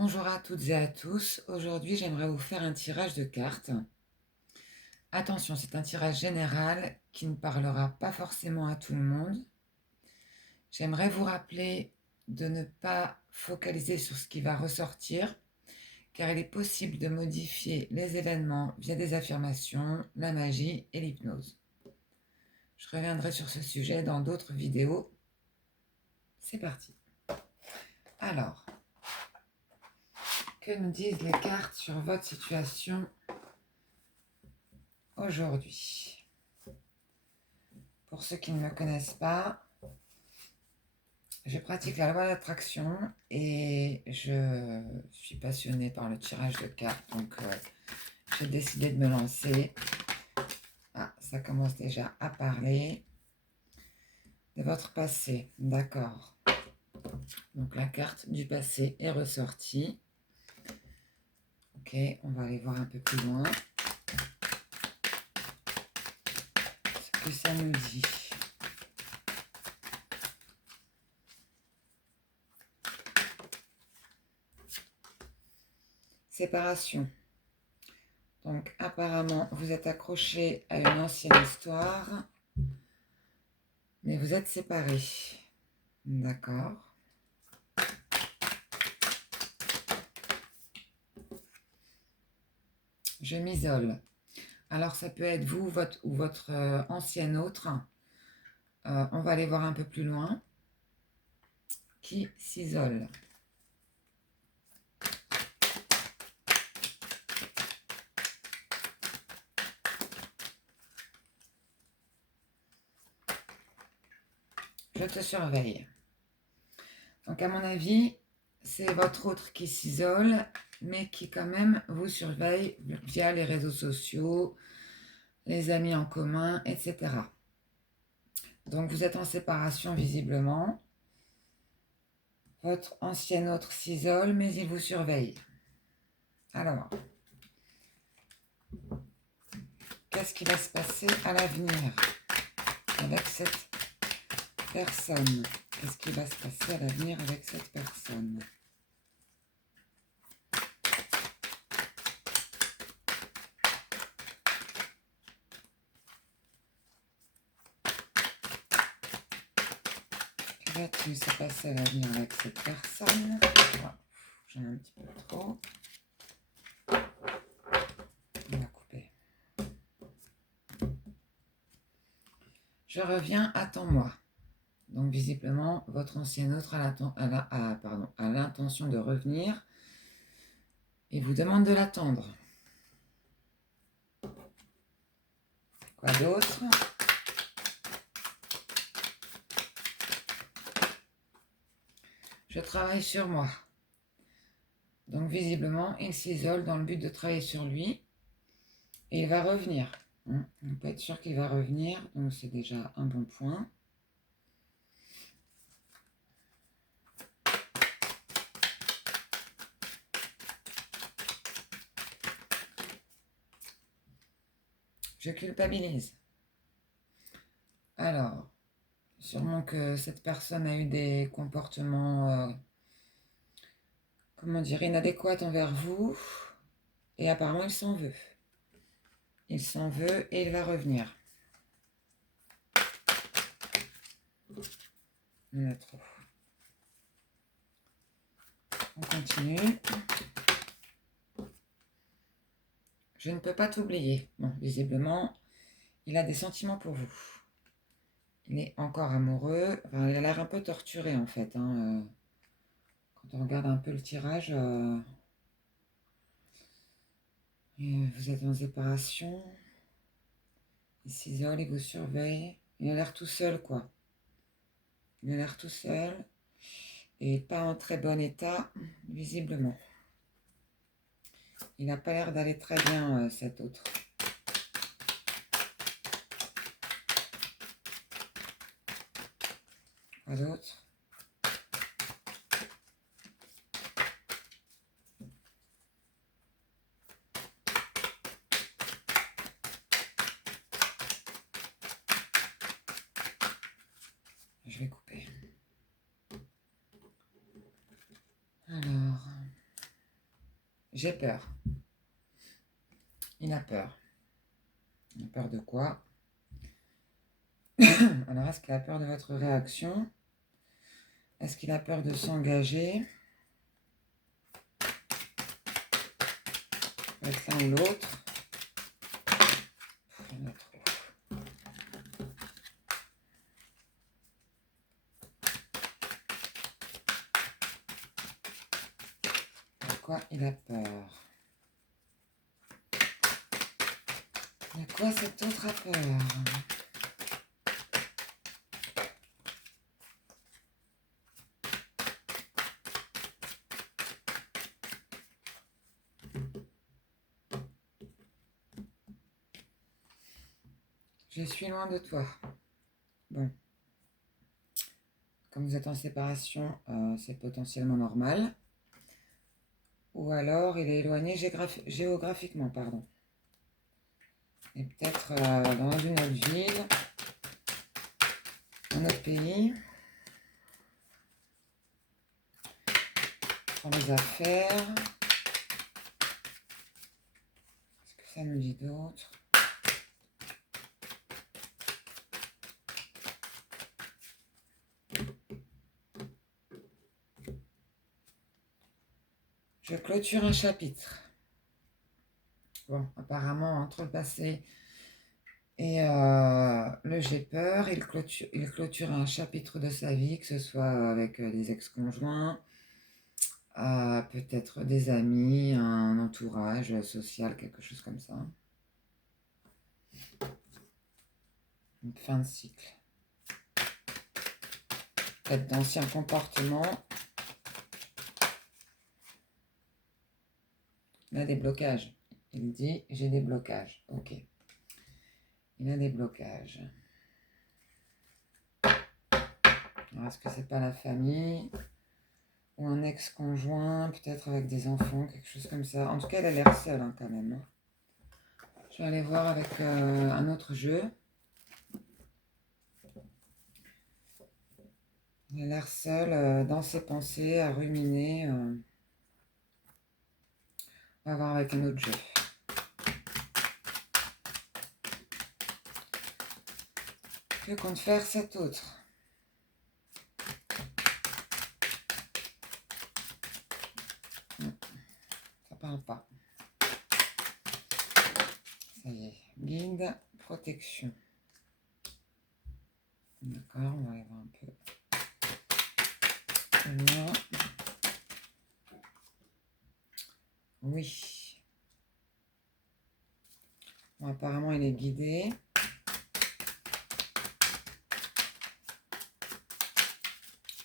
Bonjour à toutes et à tous. Aujourd'hui, j'aimerais vous faire un tirage de cartes. Attention, c'est un tirage général qui ne parlera pas forcément à tout le monde. J'aimerais vous rappeler de ne pas focaliser sur ce qui va ressortir, car il est possible de modifier les événements via des affirmations, la magie et l'hypnose. Je reviendrai sur ce sujet dans d'autres vidéos. C'est parti. Alors, que nous disent les cartes sur votre situation aujourd'hui? Pour ceux qui ne me connaissent pas, je pratique la loi d'attraction et je suis passionnée par le tirage de cartes, donc j'ai décidé de me lancer. Ah, ça commence déjà à parler de votre passé, d'accord. Donc la carte du passé est ressortie. Ok, on va aller voir un peu plus loin ce que ça nous dit. Séparation. Donc apparemment, vous êtes accroché à une ancienne histoire, mais vous êtes séparés. D'accord. Je m'isole. Alors ça peut être vous ou votre ancien autre. On va aller voir un peu plus loin. Qui s'isole. Je te surveille. Donc à mon avis, c'est votre autre qui s'isole, mais qui quand même vous surveille via les réseaux sociaux, les amis en commun, etc. Donc vous êtes en séparation visiblement. Votre ancien autre s'isole, mais il vous surveille. Alors, qu'est-ce qui va se passer à l'avenir avec cette personne? Qu'est-ce qui va se passer à l'avenir avec cette personne? Que va-t-il se passer à l'avenir avec cette personne? Oh, j'en ai un petit peu trop. On va couper. Je reviens, attends-moi. Donc visiblement, votre ancien autre a l'intention de revenir et vous demande de l'attendre. Quoi d'autre? Je travaille sur moi. Donc visiblement, il s'isole dans le but de travailler sur lui et il va revenir. On peut être sûr qu'il va revenir, donc c'est déjà un bon point. Je culpabilise. Alors, sûrement que cette personne a eu des comportements, comment dire, inadéquats envers vous. Et apparemment, il s'en veut. Il s'en veut et il va revenir. Il y en a trop. On continue. Je ne peux pas t'oublier. Bon, visiblement, il a des sentiments pour vous. Il est encore amoureux. Enfin, il a l'air un peu torturé en fait. Quand on regarde un peu le tirage, vous êtes en séparation. Il s'isole, il vous surveille. Il a l'air tout seul, quoi. Il a l'air tout seul. Et pas en très bon état, visiblement. Il n'a pas l'air d'aller très bien, cet autre. Quoi d'autre? Je vais couper. Alors, j'ai peur. Il a peur. Il a peur de quoi? Alors, est-ce qu'il a peur de votre réaction? Est-ce qu'il a peur de s'engager? Avec l'un ou l'autre? Il y en a trop. De quoi il a peur? De quoi cet autre a peur? Je suis loin de toi. Bon. Comme vous êtes en séparation, c'est potentiellement normal. Ou alors, il est éloigné géographiquement, pardon. Et peut-être dans une autre ville, un autre pays, pour les affaires. Qu'est-ce que ça nous dit d'autre? Je clôture un chapitre. Bon, apparemment, entre le passé et le j'ai peur, il clôture un chapitre de sa vie, que ce soit avec des ex-conjoints, peut-être des amis, un entourage social, quelque chose comme ça. Une fin de cycle. Peut-être d'anciens comportements. Il a des blocages. Il dit j'ai des blocages. Ok. Il a des blocages. Alors, est-ce que c'est pas la famille ou un ex-conjoint, peut-être avec des enfants, quelque chose comme ça. En tout cas, elle a l'air seule hein, quand même. Je vais aller voir avec un autre jeu. Elle a l'air seule dans ses pensées, à ruminer. On va voir avec un autre jeu. Que compte faire cet autre? Ça parle pas. Ça y est. Guide, protection. D'accord, on va aller voir un peu. Loin. Oui. Bon, apparemment, il est guidé.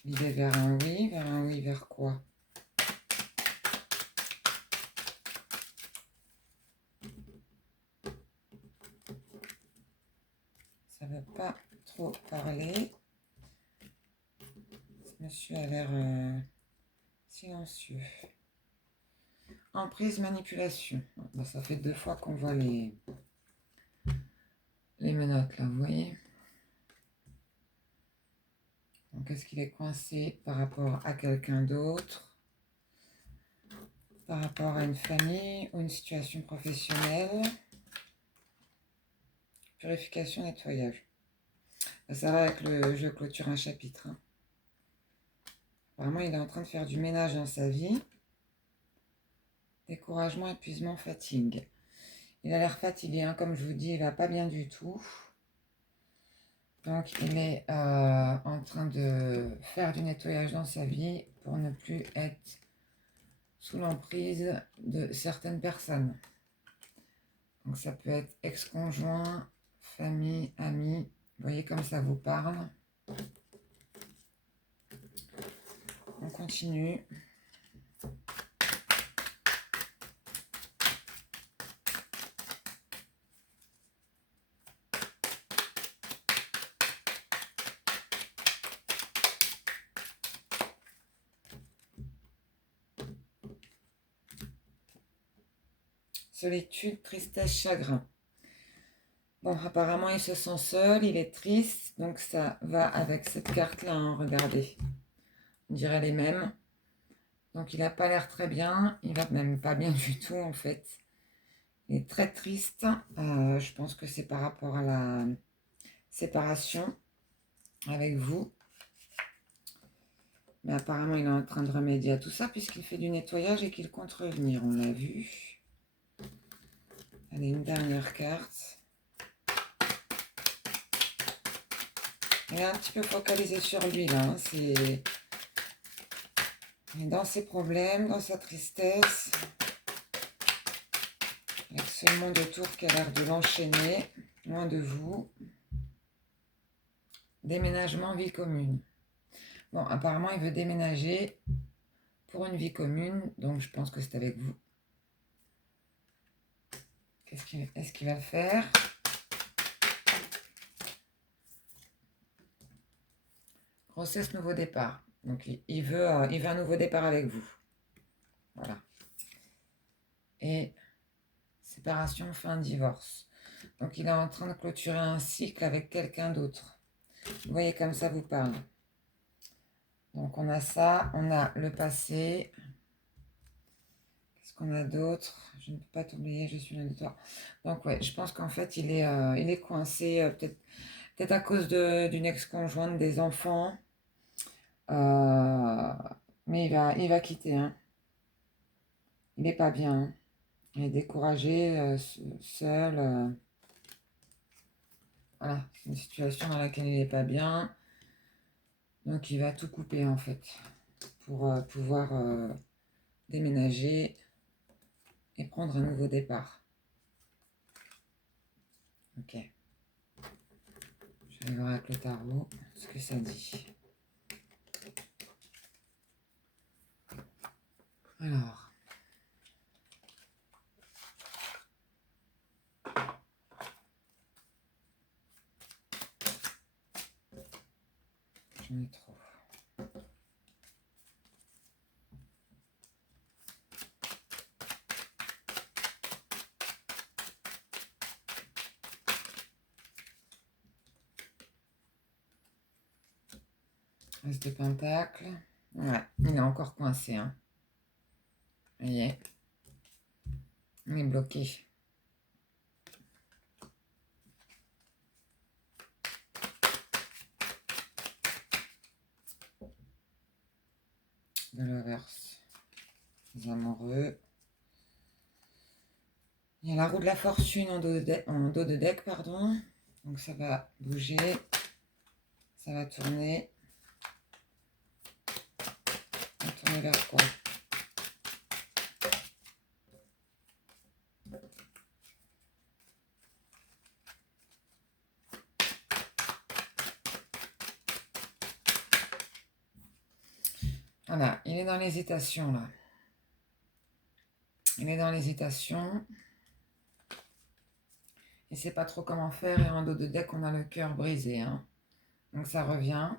Guidé vers un oui. Vers un oui, vers quoi? Ça ne veut pas trop parler. Ce monsieur a l'air silencieux. Emprise, manipulation. Ben, ça fait 2 fois qu'on voit les menottes là, vous voyez. Donc est-ce qu'il est coincé par rapport à quelqu'un d'autre, par rapport à une famille ou une situation professionnelle? Purification, nettoyage. Ben, ça va avec le je clôture un chapitre. Hein. Apparemment, il est en train de faire du ménage dans sa vie. Découragement, épuisement, fatigue. Il a l'air fatigué, hein, comme je vous dis, il va pas bien du tout. Donc, il est en train de faire du nettoyage dans sa vie pour ne plus être sous l'emprise de certaines personnes. Donc, ça peut être ex-conjoint, famille, amis. Vous voyez comme ça vous parle. On continue. Solitude, tristesse, chagrin. Bon, apparemment, il se sent seul, il est triste, donc ça va avec cette carte-là, hein, regardez. On dirait les mêmes. Donc il n'a pas l'air très bien, il va même pas bien du tout en fait. Il est très triste. Je pense que c'est par rapport à la séparation avec vous. Mais apparemment il est en train de remédier à tout ça puisqu'il fait du nettoyage et qu'il compte revenir, on l'a vu. Allez, une dernière carte. Il est un petit peu focalisé sur lui là. Hein. Il est dans ses problèmes, dans sa tristesse. Avec ce monde autour qui a l'air de l'enchaîner, loin de vous. Déménagement, vie commune. Bon, apparemment, il veut déménager pour une vie commune, donc je pense que c'est avec vous. Est-ce qu'il va le faire? Grossesse, nouveau départ. Donc, il veut un nouveau départ avec vous. Voilà. Et séparation, fin, divorce. Donc, il est en train de clôturer un cycle avec quelqu'un d'autre. Vous voyez comme ça vous parle. Donc, on a ça, on a le passé. Qu'est-ce qu'on a d'autre? Je ne peux pas t'oublier, je suis là de toi. Donc, ouais, je pense qu'en fait, il est coincé, peut-être à cause d'une ex-conjointe, des enfants. Euh, mais il va quitter. Hein. Il n'est pas bien. Hein. Il est découragé, seul. Voilà, c'est une situation dans laquelle il n'est pas bien. Donc, il va tout couper, en fait, pour pouvoir déménager et prendre un nouveau départ. Ok. Je vais voir avec le tarot ce que ça dit. Alors. J'en ai trop. As de pentacle. Ouais, il est encore coincé. Hein. Vous voyez. Il est bloqué. De l'inverse. Les amoureux. Il y a la roue de la fortune en dos de deck, pardon. Donc ça va bouger. Ça va tourner. Ça va tourner vers quoi? Voilà, il est dans l'hésitation là. Il est dans l'hésitation. Il ne sait pas trop comment faire et en dos de deck, on a le cœur brisé. Hein. Donc ça revient.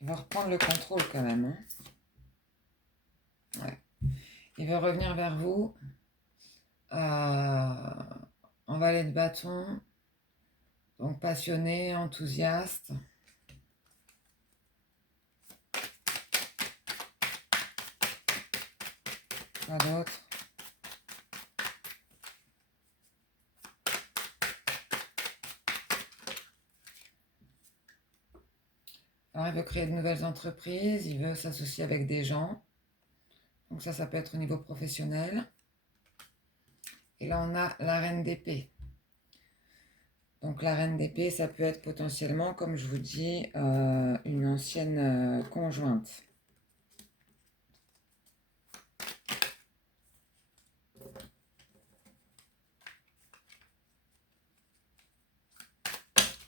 Il va reprendre le contrôle quand même. Hein. Ouais. Il veut revenir vers vous. En valet de bâton. Donc passionné, enthousiaste. Quoi d'autre? Alors, il veut créer de nouvelles entreprises, il veut s'associer avec des gens. Donc ça peut être au niveau professionnel. Et là, on a la reine d'épée. Donc la reine d'épée, ça peut être potentiellement, comme je vous dis, une ancienne conjointe.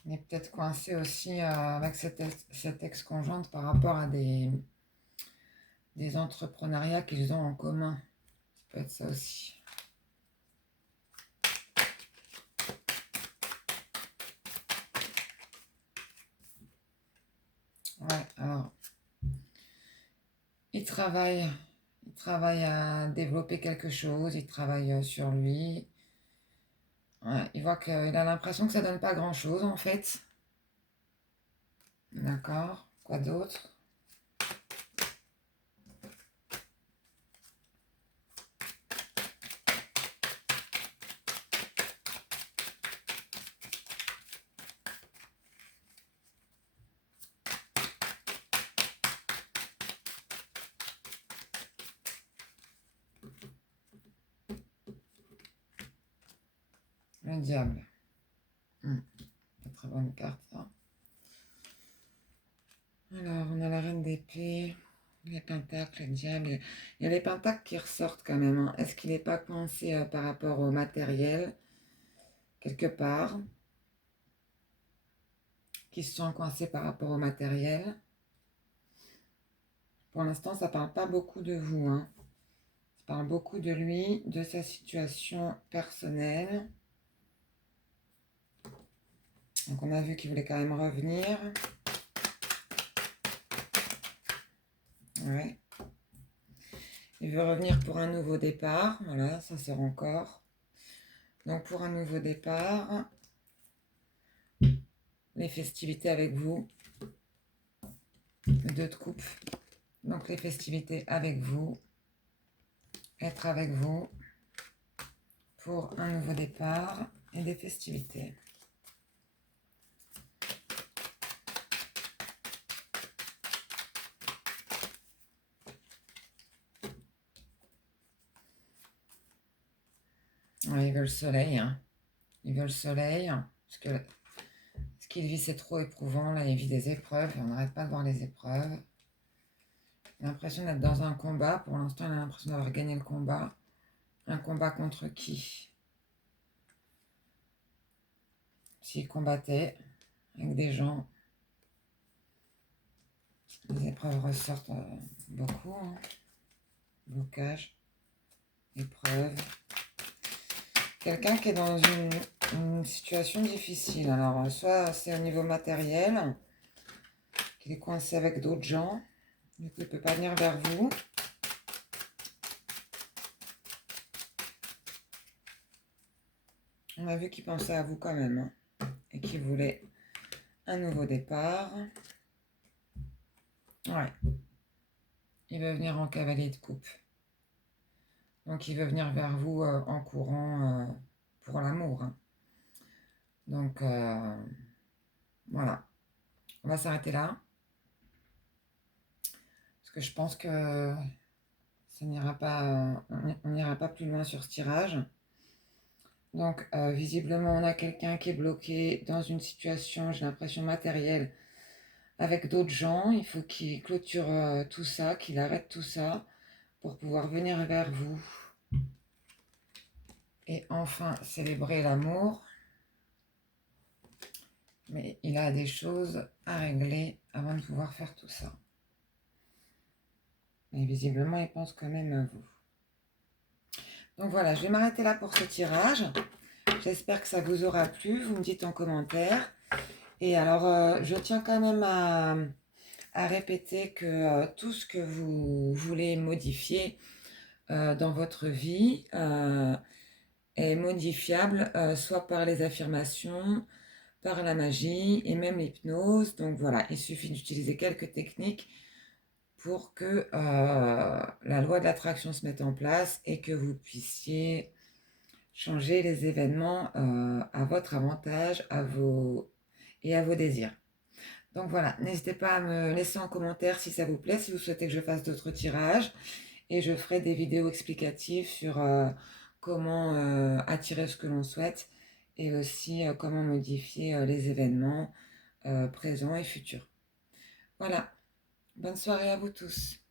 Il est peut-être coincé aussi avec cette ex-conjointe par rapport à des entrepreneuriats qu'ils ont en commun. Ça peut être ça aussi. Ouais, alors, il travaille à développer quelque chose, il travaille sur lui. Ouais, il voit qu'il a l'impression que ça donne pas grand-chose en fait. D'accord. Quoi d'autre? Le diable. Pas très bonne carte, ça. Alors, on a la reine d'épée, les pentacles, le diable. Il y a les pentacles qui ressortent quand même, hein. Est-ce qu'il n'est pas coincé par rapport au matériel, quelque part? Qui se sent coincé par rapport au matériel? Pour l'instant, ça parle pas beaucoup de vous, hein. Ça parle beaucoup de lui, de sa situation personnelle. Donc, on a vu qu'il voulait quand même revenir. Ouais. Il veut revenir pour un nouveau départ. Voilà, ça sort encore. Donc, pour un nouveau départ, les festivités avec vous. Le 2 de coupe. Donc, les festivités avec vous. Être avec vous pour un nouveau départ et des festivités. Ouais, il veut le soleil, hein. Il veut le soleil, parce que ce qu'il vit, c'est trop éprouvant. Là, il vit des épreuves, et on n'arrête pas de voir les épreuves. Il a l'impression d'être dans un combat. Pour l'instant, il a l'impression d'avoir gagné le combat. Un combat contre qui? S'il combattait avec des gens, les épreuves ressortent beaucoup, hein. Blocage, épreuve. Quelqu'un qui est dans une situation difficile. Alors, soit c'est au niveau matériel, qu'il est coincé avec d'autres gens, du coup il ne peut pas venir vers vous. On a vu qu'il pensait à vous quand même, hein, et qu'il voulait un nouveau départ. Ouais. Il veut venir en cavalier de coupe. Donc il veut venir vers vous en courant pour l'amour, hein. Donc voilà. On va s'arrêter là. Parce que je pense que ça n'ira pas, on n'ira pas plus loin sur ce tirage. Donc, visiblement, on a quelqu'un qui est bloqué dans une situation, j'ai l'impression, matérielle, avec d'autres gens. Il faut qu'il clôture tout ça, qu'il arrête tout ça pour pouvoir venir vers vous et enfin célébrer l'amour. Mais il a des choses à régler avant de pouvoir faire tout ça. Et visiblement, il pense quand même à vous. Donc voilà, je vais m'arrêter là pour ce tirage. J'espère que ça vous aura plu. Vous me dites en commentaire. Et alors, je tiens quand même à répéter que tout ce que vous voulez modifier dans votre vie est modifiable soit par les affirmations, par la magie et même l'hypnose. Donc voilà, il suffit d'utiliser quelques techniques pour que la loi de l'attraction se mette en place et que vous puissiez changer les événements à votre avantage, à vos désirs. Donc voilà, n'hésitez pas à me laisser en commentaire si ça vous plaît, si vous souhaitez que je fasse d'autres tirages. Et je ferai des vidéos explicatives sur comment attirer ce que l'on souhaite et aussi comment modifier les événements présents et futurs. Voilà, bonne soirée à vous tous.